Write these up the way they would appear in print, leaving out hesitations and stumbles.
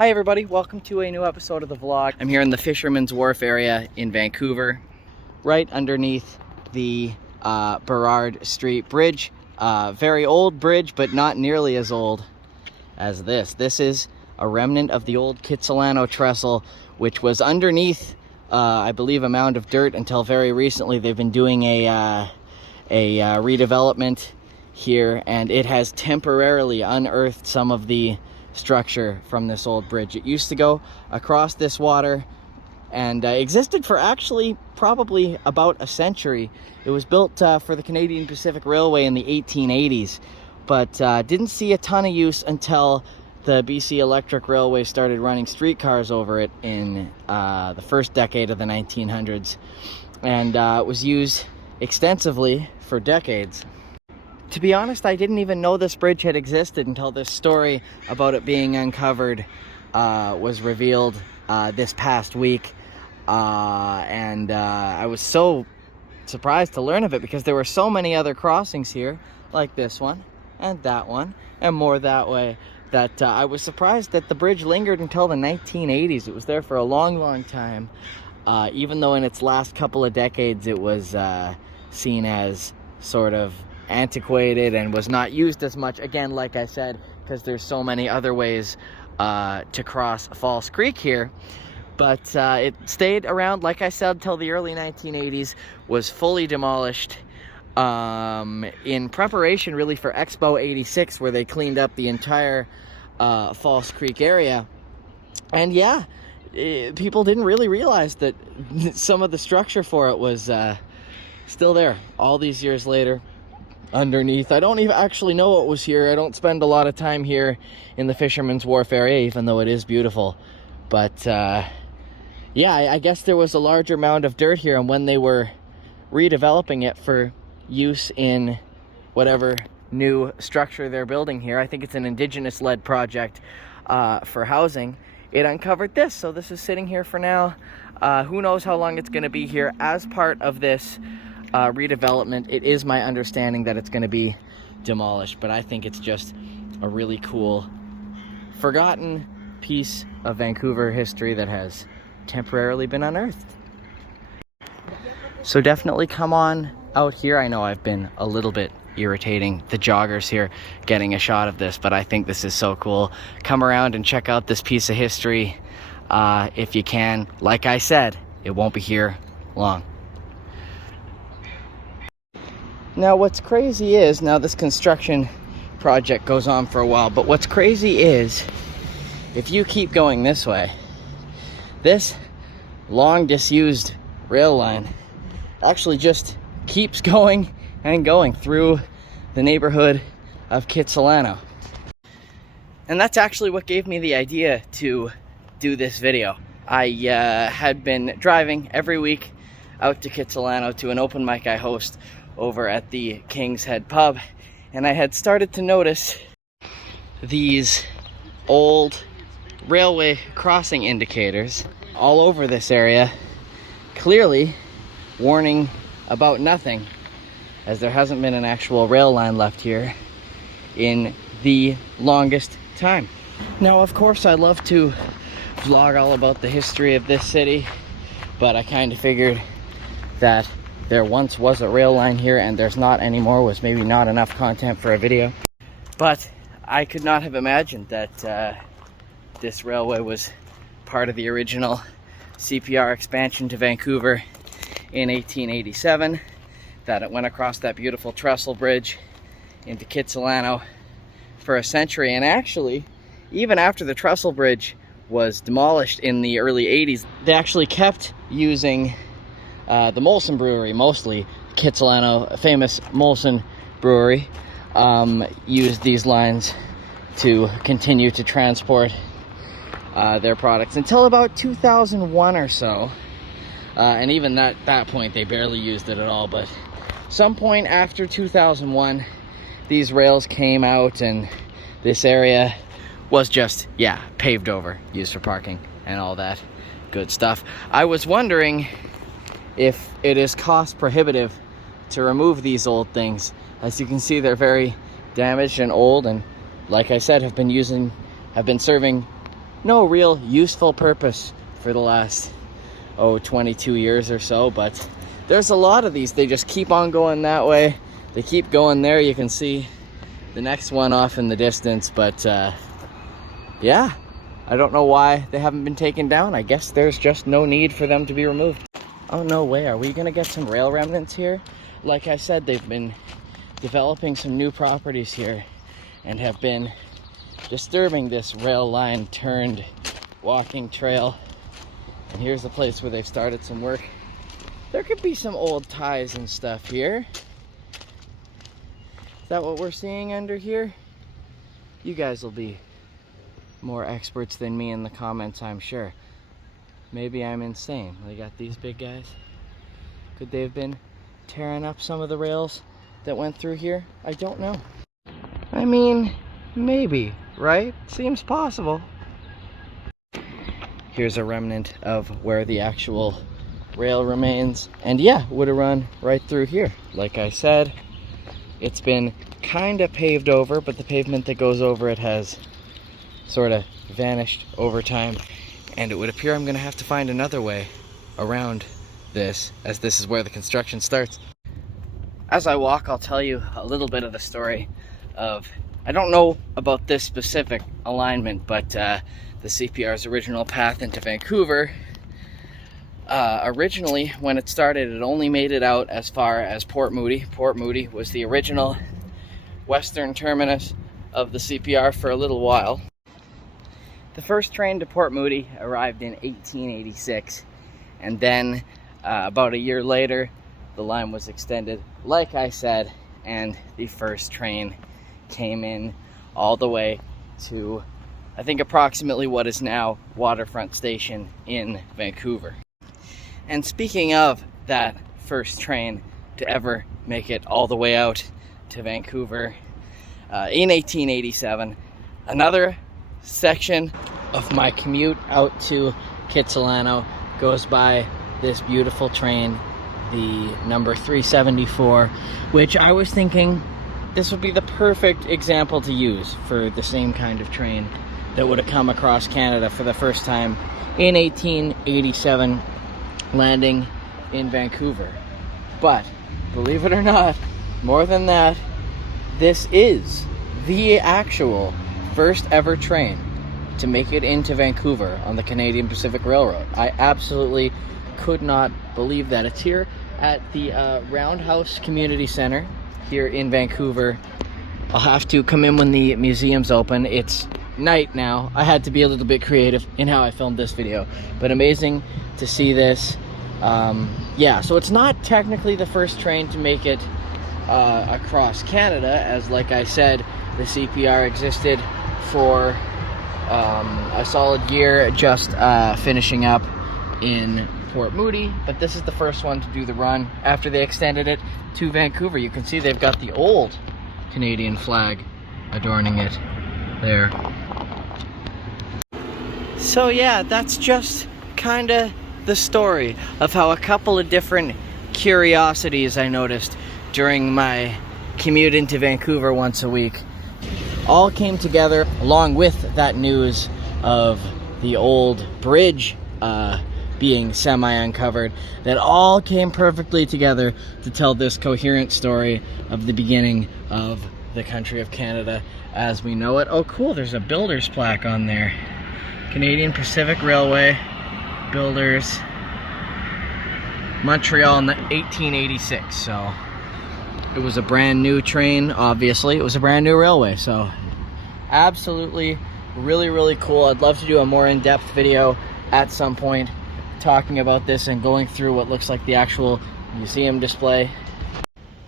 Hi everybody, welcome to a new episode of the vlog. I'm here in the Fisherman's Wharf area in Vancouver, right underneath the Burrard Street Bridge. Very old bridge, but not nearly as old as this. This is a remnant of the old Kitsilano Trestle, which was underneath, I believe, a mound of dirt until very recently. They've been doing a redevelopment here, and it has temporarily unearthed some of the structure from this old bridge. It used to go across this water and existed for actually probably about a century. It was built for the Canadian Pacific Railway in the 1880s, but didn't see a ton of use until the BC Electric Railway started running streetcars over it in the first decade of the 1900s, and it was used extensively for decades. To be honest, I didn't even know this bridge had existed until this story about it being uncovered was revealed this past week. And I was so surprised to learn of it because there were so many other crossings here, like this one, and more that way, that I was surprised that the bridge lingered until the 1980s. It was there for a long, long time, even though in its last couple of decades it was seen as sort of antiquated and was not used as much, again, like I said, because there's so many other ways to cross False Creek here. But it stayed around, like I said, till the early 1980s, was fully demolished in preparation really for Expo 86, where they cleaned up the entire False Creek area. And yeah, people didn't really realize that some of the structure for it was still there all these years later. Underneath, I don't even actually know what was here. I don't spend a lot of time here in the Fisherman's Wharf area, even though it is beautiful. But yeah, I guess there was a larger mound of dirt here, and when they were redeveloping it for use in whatever new structure they're building here, I think it's an indigenous-led project for housing, it uncovered this. So this is sitting here for now. Who knows how long it's going to be here as part of this redevelopment. It is my understanding that it's going to be demolished, but I think it's just a really cool, forgotten piece of Vancouver history that has temporarily been unearthed. So definitely come on out here. I know I've been a little bit irritating the joggers here getting a shot of this, but I think this is so cool. Come around and check out this piece of history if you can. Like I said, it won't be here long. Now what's crazy is, now this construction project goes on for a while, but what's crazy is, if you keep going this way, this long disused rail line actually just keeps going and going through the neighborhood of Kitsilano. And that's actually what gave me the idea to do this video. I had been driving every week out to Kitsilano to an open mic I host over at the King's Head pub, and I had started to notice these old railway crossing indicators all over this area, clearly warning about nothing, as there hasn't been an actual rail line left here in the longest time. Now, of course, I love to vlog all about the history of this city, but I kind of figured that there once was a rail line here and there's not anymore was maybe not enough content for a video. But I could not have imagined that this railway was part of the original CPR expansion to Vancouver in 1887, that it went across that beautiful trestle bridge into Kitsilano for a century. And actually, even after the trestle bridge was demolished in the early 80s, they actually kept using the Molson Brewery, mostly Kitsilano, famous Molson Brewery, used these lines to continue to transport their products until about 2001 or so. And even at that point, they barely used it at all. But some point after 2001, these rails came out and this area was just, yeah, paved over, used for parking and all that good stuff. I was wondering if it is cost prohibitive to remove these old things. As you can see, they're very damaged and old, and like I said, have been serving no real useful purpose for the last 22 years or so, but there's a lot of these. They just keep on going that way. They keep going there. You can see the next one off in the distance, but yeah, I don't know why they haven't been taken down. I guess there's just no need for them to be removed. Oh, no way. Are we gonna get some rail remnants here? Like I said, they've been developing some new properties here and have been disturbing this rail line turned walking trail. And here's the place where they've started some work. There could be some old ties and stuff here. Is that what we're seeing under here? You guys will be more experts than me in the comments, I'm sure. Maybe I'm insane. They got these big guys. Could they have been tearing up some of the rails that went through here? I don't know. I mean, maybe, right? Seems possible. Here's a remnant of where the actual rail remains. And yeah, would have run right through here. Like I said, it's been kind of paved over, but the pavement that goes over it has sort of vanished over time. And it would appear I'm going to have to find another way around this, as this is where the construction starts. As I walk, I'll tell you a little bit of the story of, I don't know about this specific alignment, but the CPR's original path into Vancouver. Originally, when it started, it only made it out as far as Port Moody. Port Moody was the original western terminus of the CPR for a little while. The first train to Port Moody arrived in 1886, and then about a year later, the line was extended, like I said, and the first train came in all the way to, I think, approximately what is now Waterfront Station in Vancouver. And speaking of that first train to ever make it all the way out to Vancouver, in 1887, another section of my commute out to Kitsilano goes by this beautiful train, the number 374, which I was thinking this would be the perfect example to use for the same kind of train that would have come across Canada for the first time in 1887, landing in Vancouver. But believe it or not, more than that, this is the actual first ever train to make it into Vancouver on the Canadian Pacific Railroad. I absolutely could not believe that. It's here at the Roundhouse Community Center here in Vancouver. I'll have to come in when the museum's open. It's night now. I had to be a little bit creative in how I filmed this video, but amazing to see this. Yeah, so it's not technically the first train to make it across Canada, as like I said, the CPR existed for a solid year, just finishing up in Port Moody, but this is the first one to do the run after they extended it to Vancouver. You can see they've got the old Canadian flag adorning it there. So yeah, that's just kind of the story of how a couple of different curiosities I noticed during my commute into Vancouver once a week all came together, along with that news of the old bridge being semi-uncovered, that all came perfectly together to tell this coherent story of the beginning of the country of Canada as we know it. Oh cool, there's a builder's plaque on there. Canadian Pacific Railway, builders, Montreal in 1886, so it was a brand new train, obviously. It was a brand new railway, so absolutely really cool. I'd love to do a more in-depth video at some point talking about this and going through what looks like the actual museum display.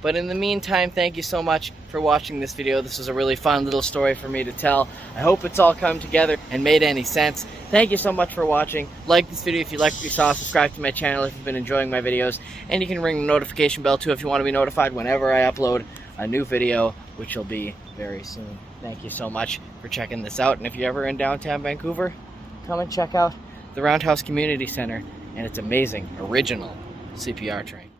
But in the meantime, thank you so much for watching this video. This was a really fun little story for me to tell. I hope it's all come together and made any sense. Thank you so much for watching. Like this video if you liked what you saw. Subscribe to my channel if you've been enjoying my videos. And you can ring the notification bell too if you want to be notified whenever I upload a new video, which will be very soon. Thank you so much for checking this out. And if you're ever in downtown Vancouver, come and check out the Roundhouse Community Center and its amazing original CPR train.